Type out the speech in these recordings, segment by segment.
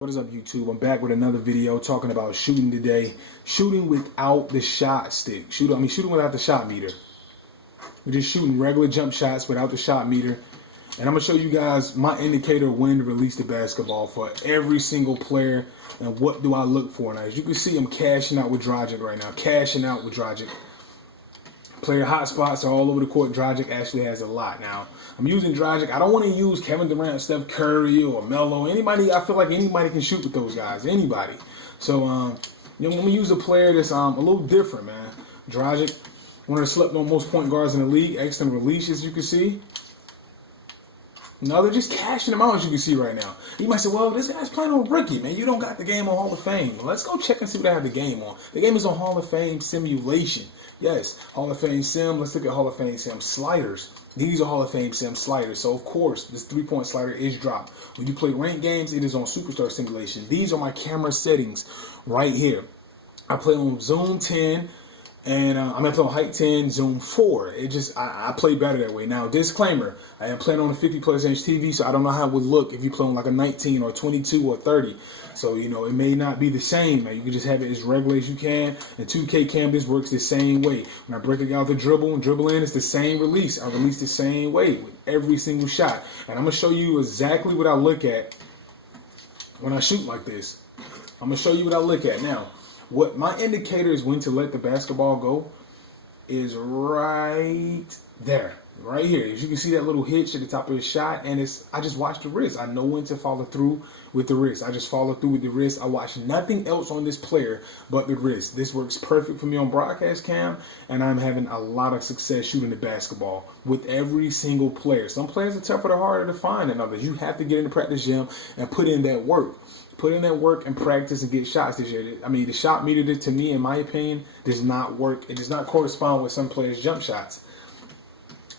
What is up, YouTube? I'm back with another video talking about shooting today. Shooting without the shot stick. Shooting without the shot meter. We're just shooting regular jump shots without the shot meter. And I'm going to show you guys my indicator when to release the basketball for every single player. And what do I look for. Now, as you can see, I'm cashing out with Dragic right now. Cashing out with Dragic. Player hotspots are all over the court. Dragic actually has a lot. Now, I'm using Dragic. I don't want to use Kevin Durant, Steph Curry, or Melo. Anybody, I feel like anybody can shoot with those guys. Anybody. So, I'm going to use a player that's a little different, man. Dragic, one of the slept on most point guards in the league. Excellent release, as you can see. No, they're just cashing them out, as you can see right now. You might say, well, this guy's playing on rookie, man. You don't got the game on Hall of Fame. Well, let's go check and see what I have the game on. The game is on Hall of Fame simulation. Yes, Hall of Fame sim. Let's look at Hall of Fame sim sliders. These are Hall of Fame sim sliders. So, of course, this three-point slider is dropped. When you play ranked games, it is on Superstar Simulation. These are my camera settings right here. I play on Zoom 10. And I'm going to play on height 10, zoom 4. I play better that way. Now, disclaimer, I am playing on a 50-plus inch TV, so I don't know how it would look if you play on like a 19 or 22 or 30. So, it may not be the same. Now, you can just have it as regular as you can. And 2K Canvas works the same way. When I break it out the dribble and dribble in, it's the same release. I release the same way with every single shot. And I'm going to show you exactly what I look at when I shoot like this. I'm going to show you what I look at now. What my indicator is when to let the basketball go is right there, right here. As you can see that little hitch at the top of his shot, and I just watch the wrist. I know when to follow through with the wrist. I just follow through with the wrist. I watch nothing else on this player but the wrist. This works perfect for me on broadcast cam, and I'm having a lot of success shooting the basketball with every single player. Some players are tougher or harder to find than others. You have to get in the practice gym and put in that work. Put in that work and practice and get shots this year. I mean, the shot meter, to me, in my opinion, does not work. It does not correspond with some players' jump shots.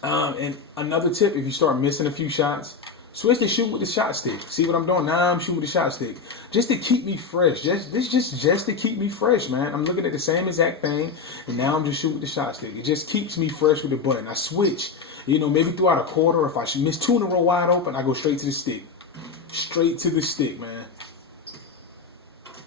And another tip, if you start missing a few shots, switch to shoot with the shot stick. See what I'm doing? Now I'm shooting with the shot stick. Just to keep me fresh. Just to keep me fresh, man. I'm looking at the same exact thing, and now I'm just shooting with the shot stick. It just keeps me fresh with the button. I switch, maybe throughout a quarter. If I miss 2 in a row wide open, I go straight to the stick. Straight to the stick, man.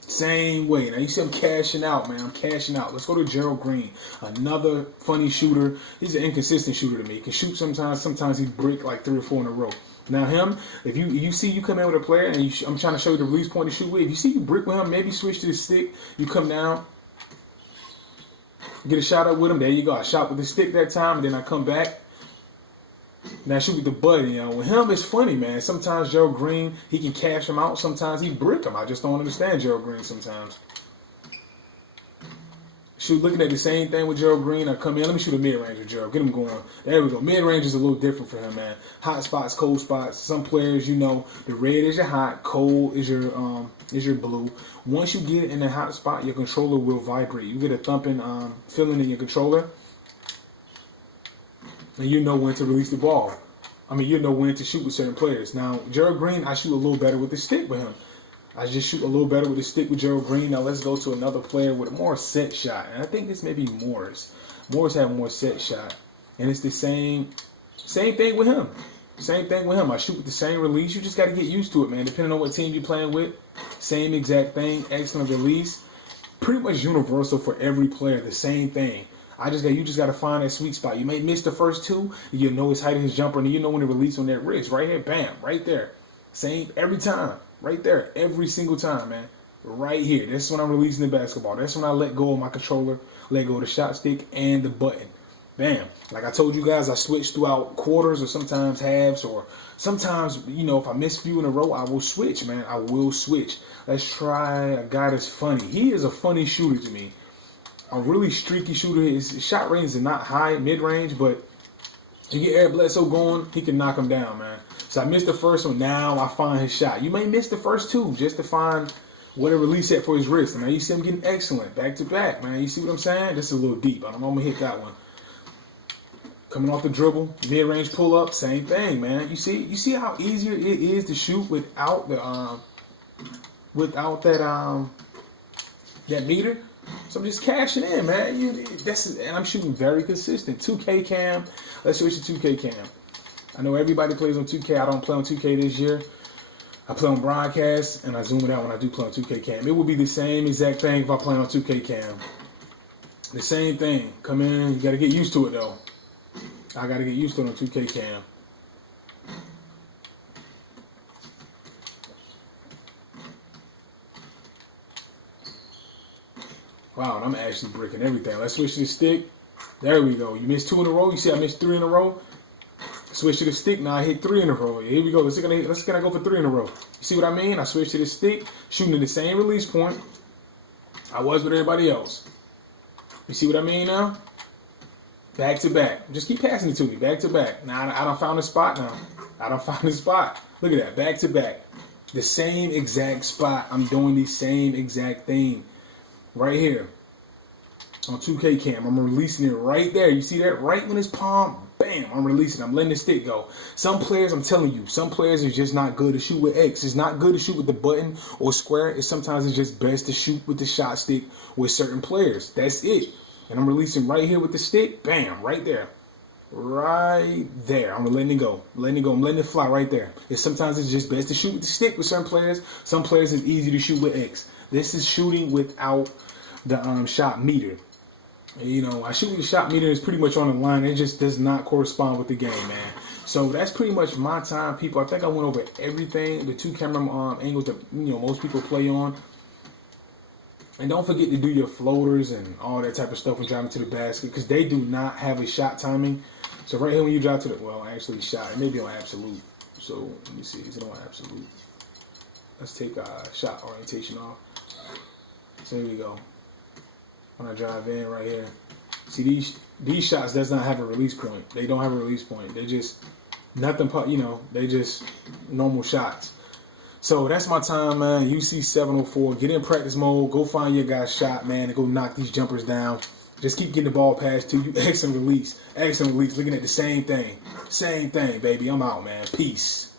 Same way. Now you see I'm cashing out, man. I'm cashing out. Let's go to Gerald Green. Another funny shooter. He's an inconsistent shooter to me. He can shoot sometimes he brick like 3 or 4 in a row. Now him, if you see you come in with a player and I'm trying to show you the release point to shoot with. If you see you brick with him, maybe switch to the stick. You come down, get a shot up with him. There you go. I shot with the stick that time, and then I come back. Now shoot with the button, With him, it's funny, man. Sometimes Gerald Green, he can cash him out. Sometimes he brick him. I just don't understand Gerald Green sometimes. Looking at the same thing with Gerald Green. I come in. Let me shoot a mid-range with Gerald. Get him going. There we go. Mid-range is a little different for him, man. Hot spots, cold spots. Some players, the red is your hot, cold is your blue. Once you get in the hot spot, your controller will vibrate. You get a thumping feeling in your controller. And you know when to release the ball. I mean, you know when to shoot with certain players. Now, Gerald Green, I shoot a little better with the stick with him. I just shoot a little better with the stick with Gerald Green. Now, let's go to another player with a more set shot. And I think this may be Morris. Morris have a more set shot. And it's the same thing with him. Same thing with him. I shoot with the same release. You just got to get used to it, man. Depending on what team you're playing with. Same exact thing. Excellent release. Pretty much universal for every player. The same thing. You just got to find that sweet spot. You may miss the first 2. You know his height of his jumper, and you know when to release on that wrist. Right here, bam, right there. Same every time. Right there. Every single time, man. Right here. That's when I'm releasing the basketball. That's when I let go of my controller, let go of the shot stick and the button. Bam. Like I told you guys, I switch throughout quarters or sometimes halves, or sometimes, if I miss a few in a row, I will switch, man. I will switch. Let's try a guy that's funny. He is a funny shooter to me. A really streaky shooter. His shot range is not high, mid-range, but you get Eric Bledsoe going, he can knock him down, man. So I missed the first one. Now I find his shot. You may miss the first 2 just to find what to release at for his wrist. And now you see him getting excellent back to back, man. You see what I'm saying? This is a little deep. I don't know if I'm going to hit that one. Coming off the dribble, mid-range pull-up, same thing, man. You see how easier it is to shoot without the that meter? So I'm just cashing in, man. And I'm shooting very consistent. 2K cam. Let's switch to 2K cam. I know everybody plays on 2K. I don't play on 2K this year. I play on broadcast and I zoom it out when I do play on 2K Cam. It would be the same exact thing if I play on 2K Cam. The same thing. Come in, you gotta get used to it though. I gotta get used to it on 2K Cam. Wow, and I'm actually breaking everything. Let's switch to the stick. There we go. You missed 2 in a row. You see I missed 3 in a row? Switch to the stick. Now I hit 3 in a row. Here we go. Let's go for 3 in a row. You see what I mean? I switched to the stick, shooting at the same release point I was with everybody else. You see what I mean now? Back to back. Just keep passing it to me. Back to back. Now I done found a spot now. I done found a spot. Look at that. Back to back. The same exact spot. I'm doing the same exact thing. Right here on 2K Cam, I'm releasing it right there. You see that? Right when it's palm, bam, I'm releasing. I'm letting the stick go. Some players, I'm telling you, some players is just not good to shoot with X. It's not good to shoot with the button or square. Sometimes it's just best to shoot with the shot stick with certain players. That's it. And I'm releasing right here with the stick, bam, right there. Right there. I'm letting it go. Letting it go. I'm letting it fly right there. Sometimes it's just best to shoot with the stick with certain players. Some players it's easy to shoot with X. This is shooting without the shot meter. You know, I shoot with the shot meter is pretty much on the line. It just does not correspond with the game, man. So that's pretty much my time, people. I think I went over everything, the 2 camera angles that most people play on. And don't forget to do your floaters and all that type of stuff when driving to the basket, because they do not have a shot timing. So right here when you drive to the, well, actually shot, it may be on absolute. So let me see, is it on absolute? Let's take shot orientation off. So here we go. When I drive in right here, see these shots does not have a release point. They don't have a release point. They just nothing. They just normal shots. So that's my time, man. UC 704. Get in practice mode. Go find your guy's shot, man, and go knock these jumpers down. Just keep getting the ball passed to you. X and release. X and release. Looking at the same thing. Same thing, baby. I'm out, man. Peace.